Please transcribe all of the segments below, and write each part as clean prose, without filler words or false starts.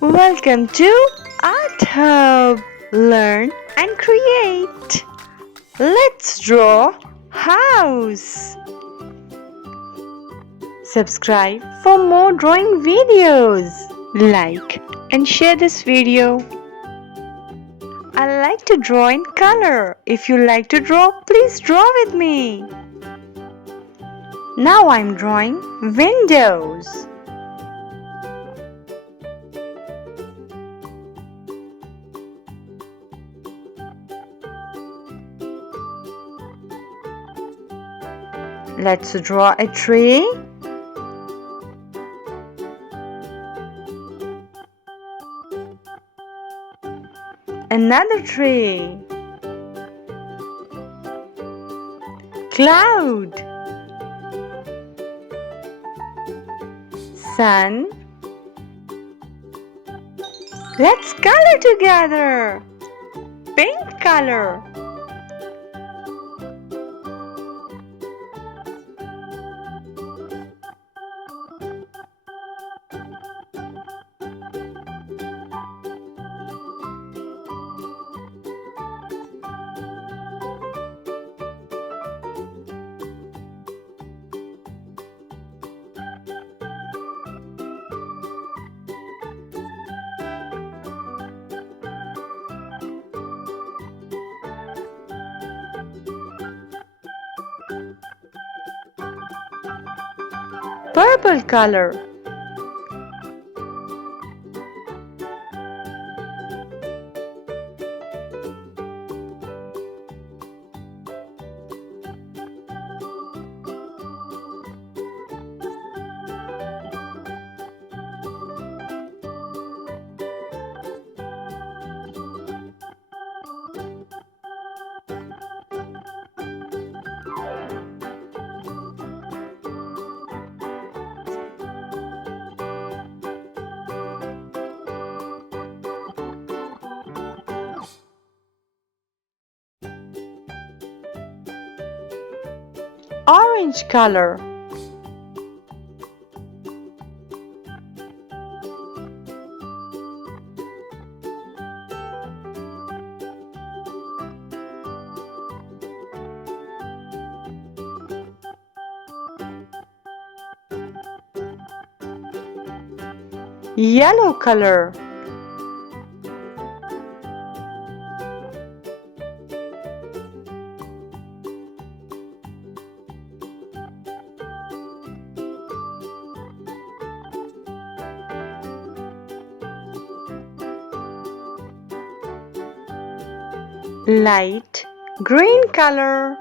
Welcome to Art Hub. Learn and create. Let's draw house. Subscribe for more drawing videos. Like and share this video. I like to draw in color. If you like to draw, please draw with me. Now I'm drawing windows. Let's draw a tree. Another tree. Cloud. Sun. Let's color together. Pink color. Purple color. Orange color. Yellow color. Light green color.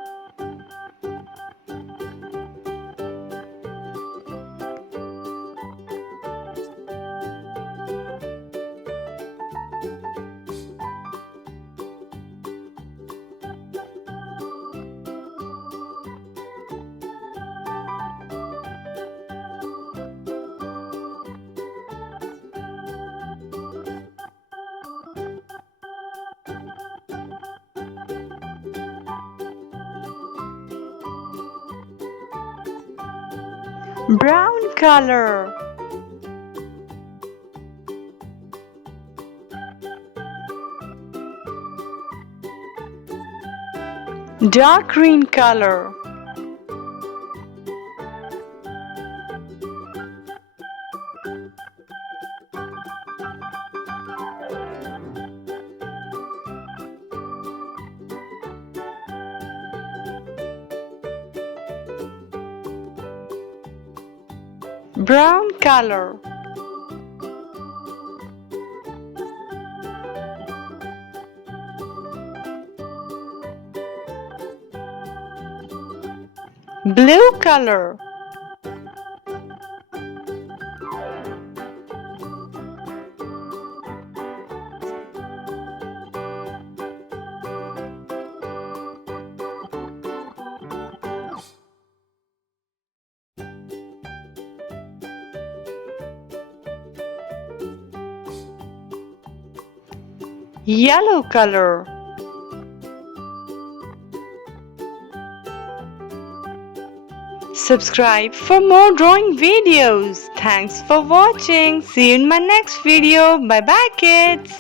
Brown color. Dark green color. Brown color. Blue color. Yellow color. Subscribe for more drawing videos. Thanks for watching. See you in my next video. Bye bye kids.